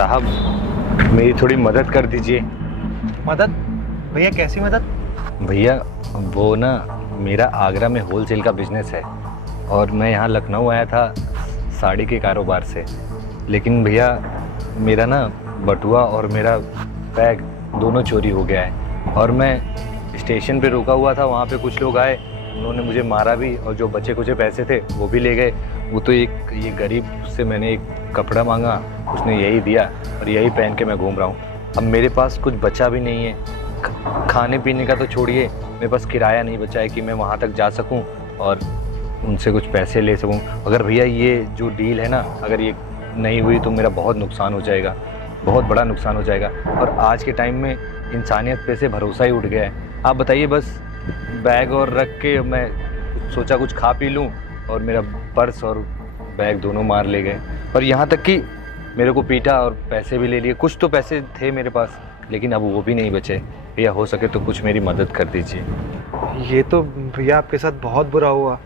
साहब, मेरी थोड़ी मदद कर दीजिए। मदद? भैया कैसी मदद? भैया वो ना, मेरा आगरा में होलसेल का बिजनेस है और मैं यहाँ लखनऊ आया था साड़ी के कारोबार से। लेकिन भैया मेरा ना बटुआ और मेरा बैग दोनों चोरी हो गया है और मैं स्टेशन पे रुका हुआ था। वहाँ पे कुछ लोग आए, उन्होंने मुझे मारा भी और जो बचे कुछ पैसे थे वो भी ले गए। वो तो एक ये गरीब से मैंने एक कपड़ा मांगा, उसने यही दिया और यही पहन के मैं घूम रहा हूँ। अब मेरे पास कुछ बचा भी नहीं है, खाने पीने का तो छोड़िए, मेरे पास किराया नहीं बचा है कि मैं वहाँ तक जा सकूँ और उनसे कुछ पैसे ले सकूँ। अगर भैया ये जो डील है ना, अगर ये नहीं हुई तो मेरा बहुत नुकसान हो जाएगा, बहुत बड़ा नुकसान हो जाएगा। और आज के टाइम में इंसानियत पे से भरोसा ही उठ गया है। आप बताइए, बस बैग और रख के मैं सोचा कुछ खा पी लूँ और मेरा पर्स और बैग दोनों मार ले गए और यहाँ तक कि मेरे को पीटा और पैसे भी ले लिए। कुछ तो पैसे थे मेरे पास लेकिन अब वो भी नहीं बचे। भैया हो सके तो कुछ मेरी मदद कर दीजिए। ये तो भैया आपके साथ बहुत बुरा हुआ।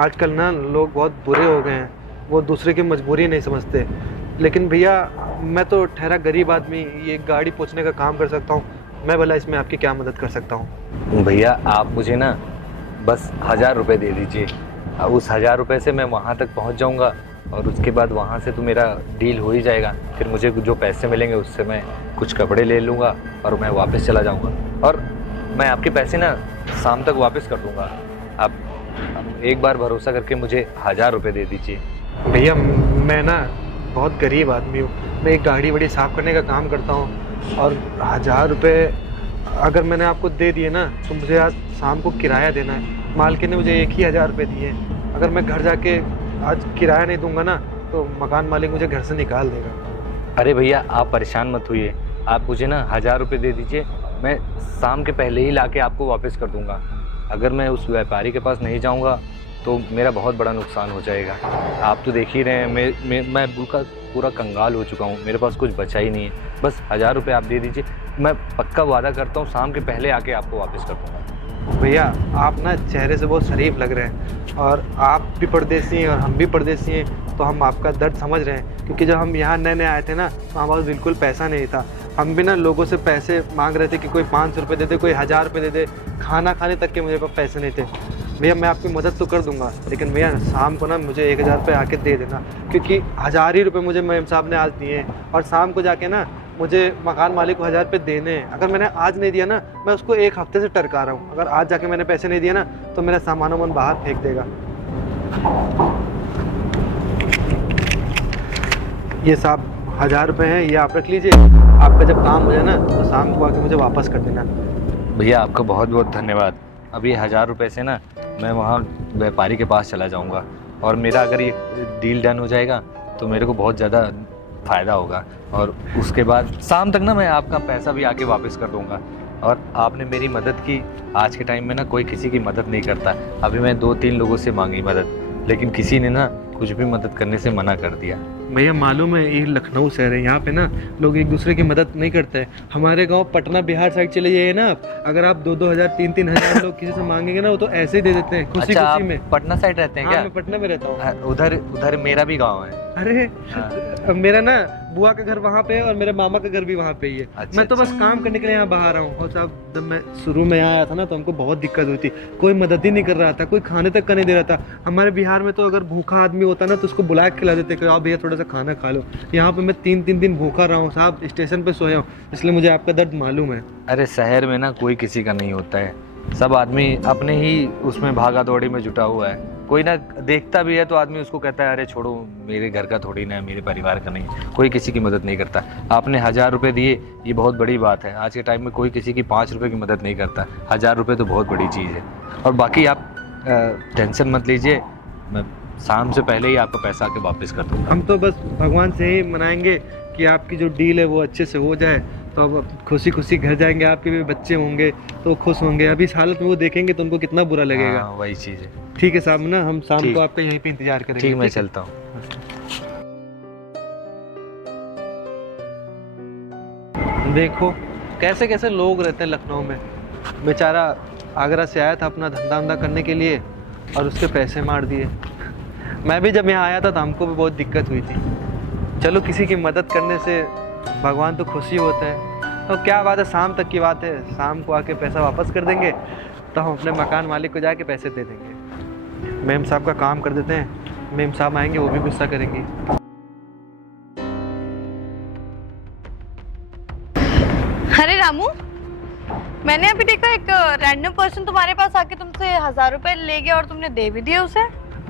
आजकल ना लोग बहुत बुरे हो गए हैं, वो दूसरे की मजबूरी नहीं समझते। लेकिन भैया मैं तो ठहरा गरीब आदमी, ये गाड़ी पोंछने का काम कर सकता हूँ। मैं भला इसमें आपकी क्या मदद कर सकता हूँ? भैया आप मुझे ना बस 1000 रुपये दे दीजिए। उस 1000 रुपये से मैं वहाँ तक पहुँच जाऊँगा और उसके बाद वहाँ से तो मेरा डील हो ही जाएगा। फिर मुझे जो पैसे मिलेंगे उससे मैं कुछ कपड़े ले लूँगा और मैं वापस चला जाऊँगा और मैं आपके पैसे ना शाम तक वापस कर दूँगा। आप एक बार भरोसा करके मुझे 1000 रुपये दे दीजिए। भैया मैं ना बहुत गरीब आदमी हूँ, मैं एक गाड़ी वाड़ी साफ़ करने का काम करता हूँ और 1000 रुपये अगर मैंने आपको दे दिए ना तो मुझे आज शाम को किराया देना है। मालकिन ने मुझे एक ही 1000 रुपये दिए हैं। अगर मैं घर जाके आज किराया नहीं दूंगा ना तो मकान मालिक मुझे घर से निकाल देगा। अरे भैया आप परेशान मत होइए, आप मुझे ना 1000 रुपये दे दीजिए, मैं शाम के पहले ही लाके आपको वापस कर दूंगा। अगर मैं उस व्यापारी के पास नहीं जाऊंगा तो मेरा बहुत बड़ा नुकसान हो जाएगा। आप तो देख ही रहे हैं मैं पूरा कंगाल हो चुका हूँ, मेरे पास कुछ बचा ही नहीं है। बस 1000 रुपये आप दे दीजिए, मैं पक्का वादा करता हूँ शाम के पहले आके आपको वापस कर दूँगा। भैया आप ना चेहरे से बहुत शरीफ लग रहे हैं और आप भी परदेसी हैं और हम भी परदेसी हैं, तो हम आपका दर्द समझ रहे हैं। क्योंकि जब हम यहाँ नए नए आए थे ना तो हमारे पास बिल्कुल पैसा नहीं था। हम भी ना लोगों से पैसे मांग रहे थे कि कोई 500 रुपये दे दे, कोई 1000 रुपये दे दे, खाना खाने तक के मेरे पास पैसे नहीं थे। भैया मैं आपकी मदद तो कर दूंगा, लेकिन भैया शाम को ना मुझे 1000 रुपये आके दे देना, क्योंकि 1000 ही रुपये मुझे मेम साहब ने आज दिए हैं और शाम को जाके ना मुझे मकान मालिक को 1000 रुपये देने हैं। अगर मैंने आज नहीं दिया ना, मैं उसको एक हफ्ते से टरका रहा हूँ। अगर आज जाके मैंने पैसे नहीं दिए ना तो मेरा सामान वामान बाहर फेंक देगा। ये साहब 1000 रुपये हैं, ये आप रख लीजिए। आपका जब काम हो जाए ना तो शाम को आके मुझे वापस कर देना। भैया आपका बहुत बहुत धन्यवाद। अब ये 1000 रुपये से ना मैं वहाँ व्यापारी के पास चला जाऊँगा और मेरा अगर ये डील डन हो जाएगा तो मेरे को बहुत ज़्यादा फ़ायदा होगा और उसके बाद शाम तक ना मैं आपका पैसा भी आके वापस कर दूँगा। और आपने मेरी मदद की। आज के टाइम में ना कोई किसी की मदद नहीं करता। अभी मैं 2-3 लोगों से मांगी मदद, लेकिन किसी ने ना कुछ भी मदद करने से मना कर दिया। भैया मालूम है ये लखनऊ शहर है, यहाँ पे ना लोग एक दूसरे की मदद नहीं करते हैं। हमारे गांव पटना बिहार साइड चले जाइए ना आप, अगर आप 2-2 हज़ार 3-3 हज़ार लोग किसी से मांगेंगे ना वो तो ऐसे ही दे देते हैं, खुशी अच्छा, खुशी में। पटना साइड रहते हैं? हाँ, क्या मैं पटना में रहता हूँ। उधर मेरा भी गाँव है। अरे मेरा ना बुआ का घर वहाँ पे है और मेरे मामा का घर भी वहाँ पे ही है। अच्छा, मैं तो बस काम करने के लिए यहाँ बाहर आया हूँ। और साहब जब मैं शुरू में यहाँ आया था ना तो हमको बहुत दिक्कत हुई थी, कोई मदद ही नहीं कर रहा था, कोई खाने तक का नहीं दे रहा था। हमारे बिहार में तो अगर भूखा आदमी होता ना तो उसको बुला के खिला देते कि आओ भैया थोड़ा सा खाना खा लो। यहाँ पे मैं 3-3 दिन भूखा रहा हूँ साहब, स्टेशन पे सोया हूँ, इसलिए मुझे आपका दर्द मालूम है। अरे शहर में ना कोई किसी का नहीं होता है, सब आदमी अपने ही उसमें भागा दौड़ी में जुटा हुआ है। कोई ना देखता भी है तो आदमी उसको कहता है अरे छोड़ो, मेरे घर का थोड़ी ना है, मेरे परिवार का नहीं। कोई किसी की मदद नहीं करता। आपने 1000 रुपये दिए, ये बहुत बड़ी बात है। आज के टाइम में कोई किसी की 5 रुपये की मदद नहीं करता। 1000 रुपये तो बहुत बड़ी चीज़ है। और बाकी आप टेंशन मत लीजिए, मैं शाम से पहले ही आपका पैसा आके वापस कर दूँगा। हम तो बस भगवान से ही मनाएंगे कि आपकी जो डील है वो अच्छे से हो जाए, तो अब खुशी खुशी घर जाएंगे। आपके भी बच्चे होंगे तो खुश होंगे। अभी इस हालत में वो देखेंगे तो उनको कितना बुरा लगेगा। हाँ, वही चीज़ है। ठीक है साहब, ना हम शाम ठीक। को आपका यहीं पे इंतजार करेंगे। ठीक, मैं चलता हूँ। देखो कैसे कैसे लोग रहते हैं लखनऊ में। बेचारा आगरा से आया था अपना धंधा वंधा करने के लिए और उसके पैसे मार दिए। मैं भी जब यहाँ आया था तो हमको भी बहुत दिक्कत हुई थी। चलो किसी की मदद करने से भगवान तो खुशी होते हैं। तो क्या बात है, शाम तक की बात है, शाम को आके पैसा वापस कर देंगे तो हम अपने मकान मालिक को जाके पैसे दे देंगे। मेम साहब का काम कर देते हैं, मेम साहब आएंगे वो भी गुस्सा करेंगी। अरे रामू, मैंने अभी देखा एक रैंडम पर्सन तुम्हारे पास आके तुमसे 1000 रुपए ले गया और तुमने दे भी दिए उसे।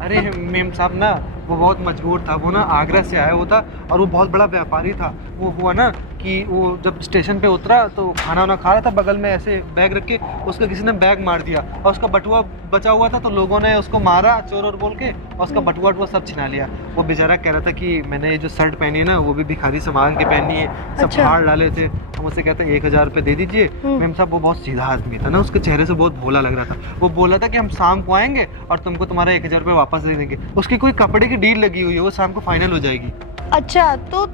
अरे मेम साहब ना वो बहुत मजबूर था, वो ना आगरा से आया हुआ था और वो बहुत बड़ा व्यापारी था। वो हुआ ना कि वो जब स्टेशन पे उतरा तो खाना वाना खा रहा था, बगल में ऐसे बैग रख के उसका किसी ने बैग मार दिया और उसका बटुआ बचा हुआ था, तो लोगों ने उसको मारा चोर और बोल के और उसका बटुआ वटुआ सब छिना लिया। वो बेचारा कह रहा था कि मैंने ये जो शर्ट पहनी है ना वो भी भिखारी से मांग के पहनी है, सब अच्छा। फाड़ डाले थे। हम उससे कहते हैं 1000 रुपये दे दीजिए। मेम साहब वो बहुत सीधा आदमी था ना, उसके चेहरे से बहुत भोला लग रहा था। वो बोला था कि हम शाम को आएंगे और तुमको तुम्हारा 1000 रुपये वापस दे देंगे। उसकी कोई कपड़े की डील लगी हुई है, वो शाम को फाइनल हो जाएगी। अच्छा, तो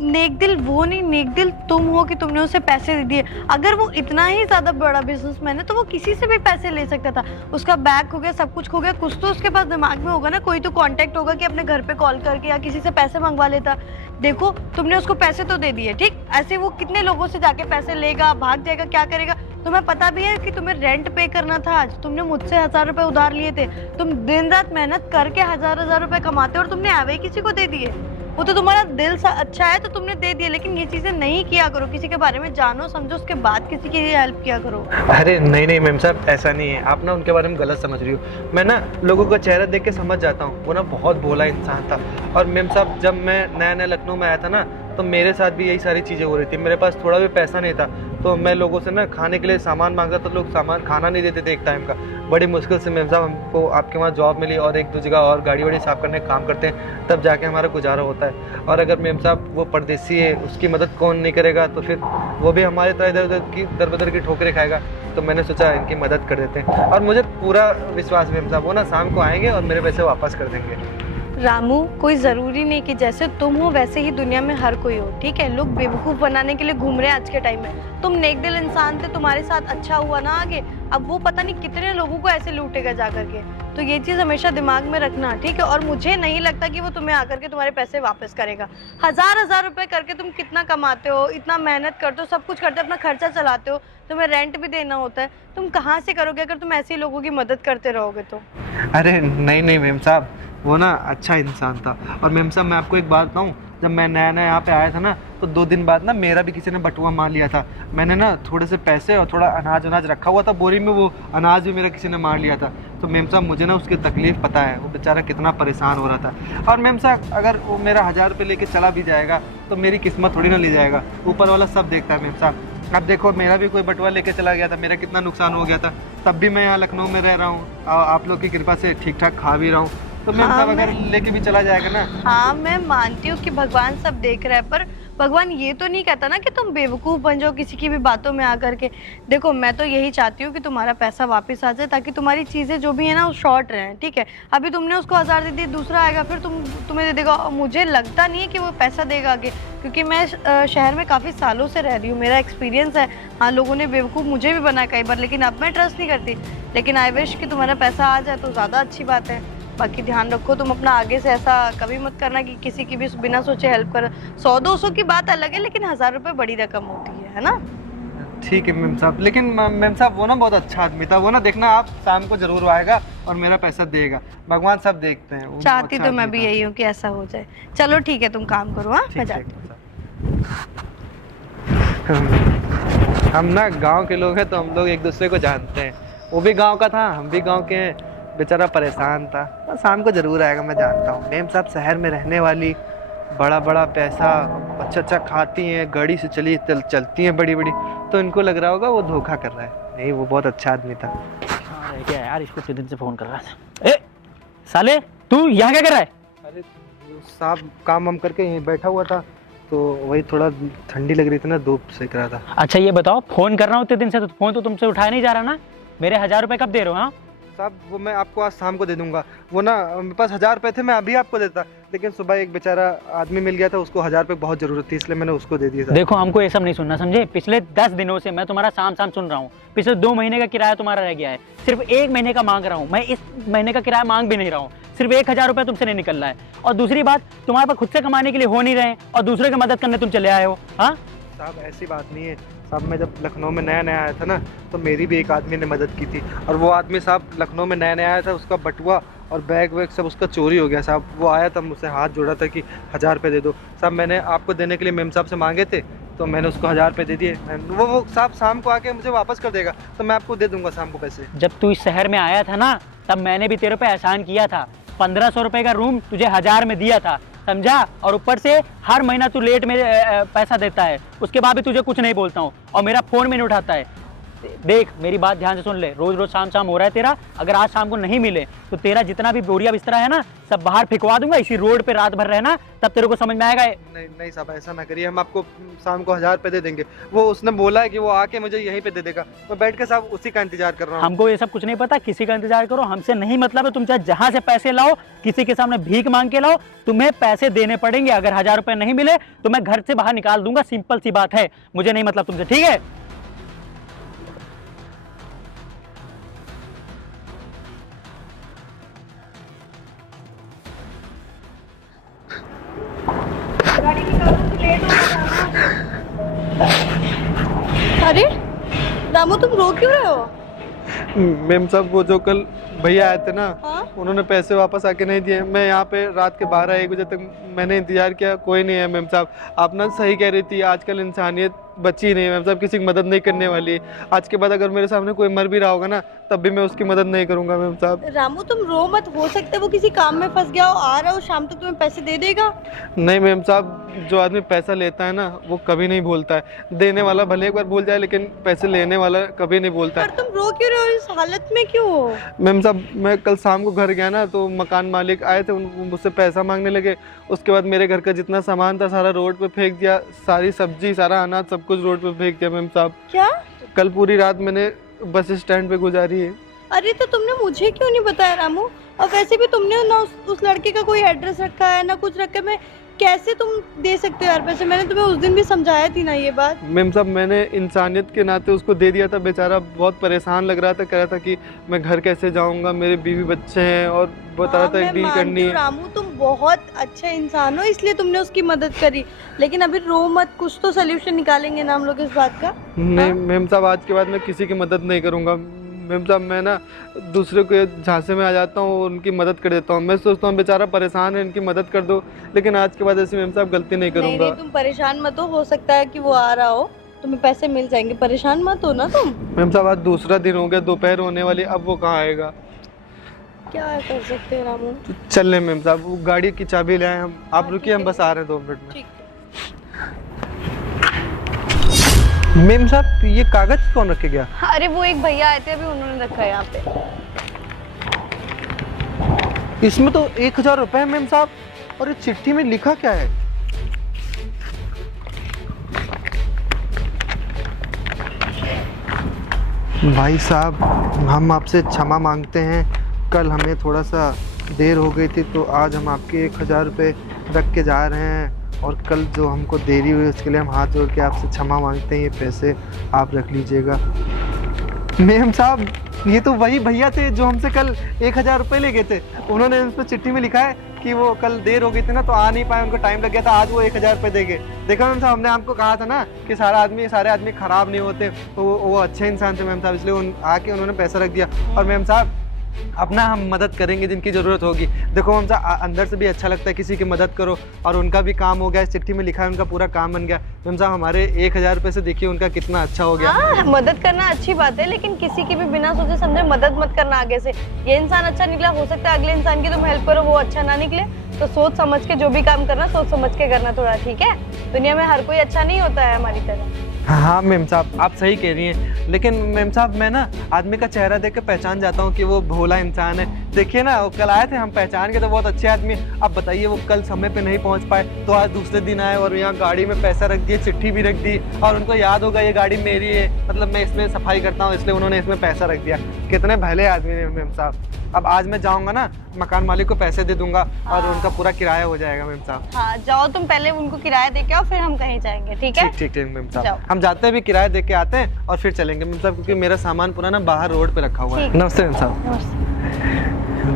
नेक दिल वो नहीं, नेक दिल तुम हो कि तुमने उसे पैसे दे दिए। अगर वो इतना ही ज्यादा बड़ा बिजनेसमैन है तो वो किसी से भी पैसे ले सकता था। उसका बैग खो गया, सब कुछ खो गया, कुछ तो उसके पास दिमाग में होगा ना, कोई तो कांटेक्ट होगा कि अपने घर पे कॉल करके या किसी से पैसे मंगवा लेता। देखो तुमने उसको पैसे तो दे दिए, ठीक, ऐसे वो कितने लोगों से जाके पैसे लेगा, भाग जाएगा, क्या करेगा। तुम्हें पता भी है कि तुम्हें रेंट पे करना था आज, तुमने मुझसे 1000 रुपए उधार लिए थे। तुम दिन रात मेहनत करके 1000 रुपए कमाते हो और तुमने आवे किसी को दे दिए। वो तो तुम्हारा दिल अच्छा है तो तुमने दे दिया, लेकिन ये चीजें नहीं किया करो। किसी के बारे में जानो समझो, उसके बाद किसी की हेल्प किया करो। अरे नहीं नहीं मेम साहब, ऐसा नहीं है, आप ना उनके बारे में गलत समझ रही हो। मैं ना लोगों का चेहरा देख के समझ जाता हूँ, वो ना बहुत भोला इंसान था। और मेम साहब जब मैं नया नया लखनऊ में आया था ना तो मेरे साथ भी यही सारी चीज़ें हो रही थी। मेरे पास थोड़ा भी पैसा नहीं था तो मैं लोगों से ना खाने के लिए सामान मांगता तो लोग सामान खाना नहीं देते थे एक टाइम का। बड़ी मुश्किल से मेम साहब हमको आपके वहाँ जॉब मिली और एक दो जगह और गाड़ी वाड़ी साफ करने का काम करते हैं, तब जाके हमारा गुजारा होता है। और अगर मेम साहब वो परदेसी है, उसकी मदद कौन नहीं करेगा, तो फिर वो भी हमारे तरह इधर उधर की दर बदर की ठोकरें खाएगा। तो मैंने सोचा इनकी मदद कर देते हैं और मुझे पूरा विश्वास मेम साहब वो ना शाम को आएंगे और मेरे पैसे वापस कर देंगे। रामू, कोई जरूरी नहीं कि जैसे तुम हो वैसे ही दुनिया में हर कोई हो, ठीक है। लोग बेवकूफ बनाने के लिए घूम रहे हैं आज के टाइम में। तुम नेक दिल इंसान थे, तुम्हारे साथ अच्छा हुआ ना आगे, अब वो पता नहीं कितने लोगों को ऐसे लूटेगा जा करके। तो ये चीज हमेशा दिमाग में रखना, ठीक है। और मुझे नहीं लगता कि वो तुम्हें आकर के तुम्हारे पैसे वापस करेगा। 1000 रुपए करके तुम कितना कमाते हो, इतना मेहनत करते हो, सब कुछ करते हो, अपना खर्चा चलाते हो, तुम्हें रेंट भी देना होता है, तुम कहाँ से करोगे अगर तुम ऐसे लोगों की मदद करते रहोगे तो। अरे नहीं नहीं मेम साहब, वो ना अच्छा इंसान था। और मेम साहब मैं आपको एक बात बताऊं, जब मैं नया नया यहाँ पे आया था ना तो 2 दिन बाद ना मेरा भी किसी ने बटुआ मार लिया था। मैंने ना थोड़े से पैसे और थोड़ा अनाज रखा हुआ था बोरी में, वो अनाज भी मेरा किसी ने मार लिया था। तो मेम साहब मुझे ना उसकी तकलीफ़ पता है, वो बेचारा कितना परेशान हो रहा था। और मेम साहब अगर वो मेरा 1000 रुपये लेके चला भी जाएगा तो मेरी किस्मत थोड़ी ना ले जाएगा, ऊपर वाला सब देखता है मेम साहब। अब देखो मेरा भी कोई बटुआ लेके चला गया था, मेरा कितना नुकसान हो गया था, तब भी मैं यहाँ लखनऊ में रह रहा हूँ, आप लोग की कृपा से ठीक ठाक खा भी रहा हूँ। तो मेम साहब अगर लेके भी चला जाएगा ना। हाँ, मैं मानती हूँ कि भगवान सब देख रहा है, पर भगवान ये तो नहीं कहता ना कि तुम बेवकूफ़ बन जाओ किसी की भी बातों में आकर के। देखो मैं तो यही चाहती हूँ कि तुम्हारा पैसा वापस आ जाए, ताकि तुम्हारी चीज़ें जो भी है ना वो शॉर्ट रहें, ठीक है। अभी तुमने उसको 1000 दे दिए, दूसरा आएगा फिर तुम्हें दे देगा। मुझे लगता नहीं है कि वो पैसा देगा आगे, क्योंकि मैं शहर में काफ़ी सालों से रह रही हूँ, मेरा एक्सपीरियंस है। हाँ, लोगों ने बेवकूफ़ मुझे भी बनाया कई बार, लेकिन अब मैं ट्रस्ट नहीं करती। लेकिन आई विश कि तुम्हारा पैसा आ जाए तो ज़्यादा अच्छी बात है। बाकी ध्यान रखो तुम अपना, आगे से ऐसा कभी मत करना कि किसी की भी बिना सोचे हेल्प कर। 100-200 की बात अलग है, लेकिन 1000 रुपये बड़ी रकम होती है ना। ठीक है मेम साहब, लेकिन मेम साहब वो ना बहुत अच्छा आदमी था। वो ना देखना आप शाम को जरूर आएगा और मेरा पैसा देगा। भगवान सब देखते हैं। वो चाहती अच्छा तो मैं आदमी भी था। यही हूँ कि ऐसा हो जाए। चलो ठीक है, तुम काम करो। हाँ, मैं ठीक है, जाती हूँ। हम ना गांव के लोग हैं तो हम लोग एक दूसरे को जानते हैं। वो भी गांव का था, हम भी गांव के हैं। बेचारा परेशान था, तो शाम को जरूर आएगा, मैं जानता हूँ। मेम साहब शहर में रहने वाली, बड़ा बड़ा पैसा, अच्छा अच्छा खाती हैं, गाड़ी से चलती हैं बड़ी बड़ी, तो इनको लग रहा होगा वो धोखा कर रहा है। नहीं, वो बहुत अच्छा आदमी था। हाँ, क्या यार, इसको कितने दिन से फोन कर रहा था। ए साले, तू यहाँ क्या कर रहा है? अरे साहब काम वाम करके यहीं बैठा हुआ था, तो वही थोड़ा ठंडी लग रही थी ना, धूप सेक रहा था। अच्छा ये बताओ, फोन कर रहा हूँ इतने दिन से, तो फोन तो तुमसे उठाया नहीं जा रहा ना। मेरे 1000 रुपए कब दे रहे हो? हाँ साहब वो मैं आपको आज शाम को दे दूंगा। वो ना मेरे पास 1000 रुपये थे, मैं अभी आपको देता, लेकिन सुबह एक बेचारा आदमी मिल गया था, उसको 1000 रुपये बहुत ज़रूरत थी, इसलिए मैंने उसको दे दिया था। देखो, हमको ये सब नहीं सुनना, समझे? पिछले 10 दिनों से मैं तुम्हारा साम सुन रहा हूँ। पिछले 2 महीने का किराया तुम्हारा रह गया है, सिर्फ 1 महीने का मांग रहा हूँ। मैं इस महीने का किराया मांग भी नहीं रहा हूँ, सिर्फ 1000 रुपये तुमसे नहीं निकल रहा है। और दूसरी बात, तुम्हारे पास खुद से कमाने के लिए हो नहीं रहे और दूसरे की मदद करने तुम चले आए हो। हाँ साहब ऐसी बात नहीं है साहब, मैं जब लखनऊ में नया नया आया था ना तो मेरी भी एक आदमी ने मदद की थी, और वो आदमी साहब लखनऊ में नया नया आया था, उसका बटुआ और बैग वैग सब उसका चोरी हो गया साहब। वो आया था मुझसे हाथ जोड़ा था कि 1000 रुपये दे दो साहब। मैंने आपको देने के लिए मेम साहब से मांगे थे तो मैंने उसको 1000 रुपये दे दिए। वो साहब शाम को आके मुझे वापस कर देगा, तो मैं आपको दे दूंगा शाम को पैसे। जब तू इस शहर में आया था ना तब मैंने भी तेरे पे एहसान किया था। 1500 रुपये का रूम तुझे 1000 में दिया था, समझा? और ऊपर से हर महीना तू लेट में पैसा देता है, उसके बाद भी तुझे कुछ नहीं बोलता हूँ और मेरा फ़ोन भी नहीं उठाता है। देख मेरी बात ध्यान से सुन ले, रोज रोज शाम शाम हो रहा है तेरा। अगर आज शाम को नहीं मिले तो तेरा जितना भी बोरिया बिस्तरा है ना सब बाहर फेंकवा दूंगा, इसी रोड पे रात भर रहना, तब तेरे को समझ में आएगा। नहीं नहीं साहब ऐसा ना करिए, हम आपको शाम को 1000 रुपये दे देंगे। वो उसने बोला है कि वो आके मुझे यहीं पे दे देगा, मैं बैठ के साहब उसी का इंतजार कर रहा हूँ। हमको ये सब कुछ नहीं पता, किसी का इंतजार करो, हमसे नहीं मतलब है। तुम चाहे जहाँ से पैसे लाओ, किसी के सामने भीख मांग के लाओ, तुम्हें पैसे देने पड़ेंगे। अगर 1000 रुपये नहीं मिले तो मैं घर से बाहर निकाल दूंगा, सिंपल सी बात है। मुझे नहीं मतलब तुमसे, ठीक है? अरे रामू तुम रो क्यों रहे हो? मेम साहब वो जो कल भैया आए थे ना, हाँ? उन्होंने पैसे वापस आके नहीं दिए। मैं यहाँ पे रात के 12-1 बजे तक मैंने इंतजार किया, कोई नहीं है। मेम साहब आप ना सही कह रही थी, आजकल इंसानियत बची नहीं है मेम साहब, किसी की मदद नहीं करने वाली है। आज के बाद अगर मेरे सामने कोई मर भी रहा होगा ना तब भी मैं उसकी मदद नहीं करूँगा मेम साहब। रामू तुम रो मत, हो सकता है वो किसी काम में फंस गया हो, आ रहा हो, शाम तक तुम्हें पैसे दे देगा। नहीं मेम साहब, जो आदमी पैसा लेता है ना वो कभी नहीं भूलता है। देने वाला भले एक बार भूल जाए लेकिन पैसे लेने वाला कभी नहीं भूलता पर है। तुम रो क्यों रहे हो? इस हालत में क्यों हो? मैम साहब मैं कल शाम को घर गया ना तो मकान मालिक आए थे, मुझसे पैसा मांगने लगे। उसके बाद मेरे घर का जितना सामान था सारा रोड पे फेंक दिया, सारी सब्जी सारा अनाज सब कुछ रोड पे फेंक दिया मैम साहब। क्या? कल पूरी रात मैंने बस स्टैंड पे गुजारी है। अरे तो तुमने मुझे क्यों नहीं बताया रामू? और वैसे भी तुमने ना उस लड़के का कोई एड्रेस रखा है ना कुछ रखा है, मैं कैसे तुम दे सकते हो यार पैसे? मैंने तुम्हें उस दिन भी समझाया थी ना ये बात। मैम साहब मैंने इंसानियत के नाते उसको दे दिया था, बेचारा बहुत परेशान लग रहा था, कह रहा था कि मैं घर कैसे जाऊंगा, मेरे बीवी बच्चे हैं और बता रहा था एक डील करनी है। रामू तुम बहुत अच्छे इंसान हो इसलिए तुमने उसकी मदद करी, लेकिन अभी रो मत, कुछ तो सोल्यूशन निकालेंगे ना हम लोग इस बात का। नहीं मैम साहब आज के बाद मैं किसी की मदद नहीं करूंगा। मैम साहब मैं ना दूसरे के झांसे में आ जाता हूँ, उनकी मदद कर देता हूँ। मैं सोचता हूँ बेचारा परेशान है, इनकी मदद कर दो, लेकिन आज के बाद ऐसी मैम साहब गलती नहीं करूँगा। नहीं तुम परेशान मत हो सकता है कि वो आ रहा हो, तुम्हें पैसे मिल जाएंगे, परेशान मत हो ना तुम। मैम साहब आज दूसरा दिन हो गया, दोपहर होने वाली, अब वो कहाँ आएगा? क्या कर सकते हैं रामू? तो चल ले मैम साहब, वो गाड़ी की चाबी ले आए हम। आप रुकिए, हम बस आ रहे हैं 2 मिनट में। ठीक। मैम साहब ये कागज कौन रख के गया? अरे वो एक भैया आए थे, अभी उन्होंने रखा है यहाँ पे। इसमें तो 1000 रुपए है मैम साहब, और ये चिट्ठी में लिखा क्या है? भाई साहब हम आपसे क्षमा मांगते हैं, कल हमें थोड़ा सा देर हो गई थी तो आज हम आपके 1000 रुपये रख के जा रहे हैं, और कल जो हमको देरी हुई उसके लिए हम हाथ जोड़ के आपसे क्षमा मांगते हैं। ये पैसे आप रख लीजिएगा। मैम साहब ये तो वही भैया थे जो हमसे कल 1000 रुपये ले गए थे। उन्होंने उस पर चिट्ठी में लिखा है कि वो कल देर हो गई थी ना तो आ नहीं पाए, उनको टाइम लग गया था, आज वो 1000 रुपये देंगे। देखा मैम साहब, हमने आपको कहा था ना कि सारे आदमी ख़राब नहीं होते, तो वो अच्छे इंसान थे मैम साहब, इसलिए आके उन्होंने पैसा रख दिया। और मैम साहब अपना हम मदद करेंगे जिनकी ज़रूरत होगी। देखो मैम साहब अंदर से भी अच्छा लगता है किसी की मदद करो, और उनका भी काम हो गया, इस चिट्ठी में लिखा है उनका पूरा काम बन गया। मैम साहब हमारे 1000 रुपये से देखिए उनका कितना अच्छा हो गया। हाँ, मदद करना अच्छी बात है, लेकिन किसी की भी बिना सोचे समझे मदद मत करना आगे से। ये इंसान अच्छा निकला, हो सकता है अगले इंसान की तुम हेल्प करो वो अच्छा ना निकले, तो सोच समझ के जो भी काम करना सोच समझ के करना थोड़ा, ठीक है? दुनिया में हर कोई अच्छा नहीं होता है हमारी तरह। हाँ मैम साहब आप सही कह रही हैं, लेकिन मैम साहब मैं ना आदमी का चेहरा देख के पहचान जाता हूँ कि वो भोला इंसान है। देखिए ना वो कल आए थे, हम पहचान के तो बहुत अच्छे आदमी। अब बताइए वो कल समय पे नहीं पहुँच पाए तो आज दूसरे दिन आए और यहाँ गाड़ी में पैसा रख दिए, चिट्ठी भी रख दी, और उनको याद होगा ये गाड़ी मेरी है, मतलब मैं इसमें सफाई करता हूँ इसलिए उन्होंने इसमें पैसा रख दिया। कितने भले आदमी हैं मैम साहब। अब आज मैं जाऊँगा ना मकान मालिक को पैसे दे दूंगा और उनका पूरा किराया हो जाएगा मैम साहब। हाँ जाओ तुम पहले उनको किराया दे के आओ, फिर हम कहीं जाएंगे, ठीक है? ठीक मैम साहब, हम जाते हैं भी किराया दे के आते हैं और फिर चलेंगे मैम साहब, क्योंकि मेरा सामान पूरा ना बाहर रोड पे रखा हुआ है। नमस्ते मैम साहब।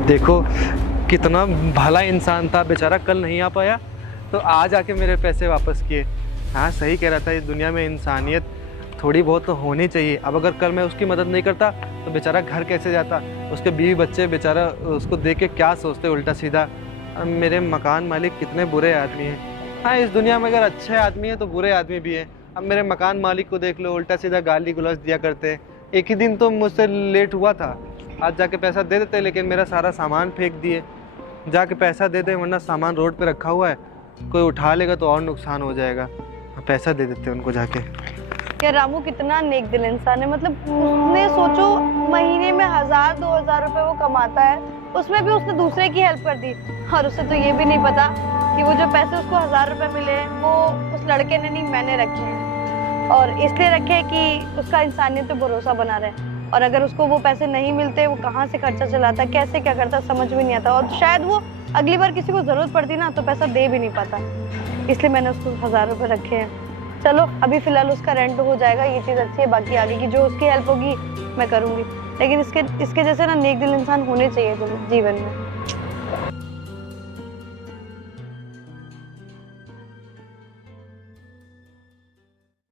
देखो कितना भला इंसान था बेचारा, कल नहीं आ पाया तो आज आके मेरे पैसे वापस किए। हाँ सही कह रहा था, इस दुनिया में इंसानियत थोड़ी बहुत तो होनी चाहिए। अब अगर कल मैं उसकी मदद नहीं करता तो बेचारा घर कैसे जाता, उसके बीवी बच्चे बेचारा उसको देख के क्या सोचते उल्टा सीधा। अब मेरे मकान मालिक कितने बुरे आदमी हैं। हाँ इस दुनिया में अगर अच्छे आदमी हैं तो बुरे आदमी भी हैं। अब मेरे मकान मालिक को देख लो, उल्टा सीधा गाली गलौज दिया करते हैं। एक ही दिन तो मुझसे लेट हुआ था, आज जाके पैसा दे देते, लेकिन मेरा सारा सामान फेंक दिए। जाके पैसा दे दे, वरना सामान रोड पे रखा हुआ है, कोई उठा लेगा तो और नुकसान हो जाएगा। पैसा दे देते उनको जाके। यार रामू कितना नेक दिल इंसान है, मतलब उसने सोचो महीने में 1000-2000 रुपए वो कमाता है, उसमें भी उसने दूसरे की हेल्प कर दी। और उसे तो ये भी नहीं पता कि वो जो पैसे उसको 1000 रुपए मिले वो उस लड़के ने नहीं, मैंने रखे हैं। और इसलिए रखे कि उसका इंसानियत पे भरोसा बना रहे। और अगर उसको वो पैसे नहीं मिलते, वो कहाँ से खर्चा चलाता, कैसे क्या करता, समझ भी नहीं आता। और शायद वो अगली बार किसी को जरूरत पड़ती ना तो पैसा दे भी नहीं पाता। इसलिए मैंने उसको 1000 रुपए रखे हैं। चलो अभी फिलहाल उसका रेंट हो जाएगा, ये चीज़ अच्छी है। बाकी आगे की जो उसकी हेल्प होगी मैं करूँगी, लेकिन इसके जैसे ना नेक दिल इंसान होने चाहिए जीवन में।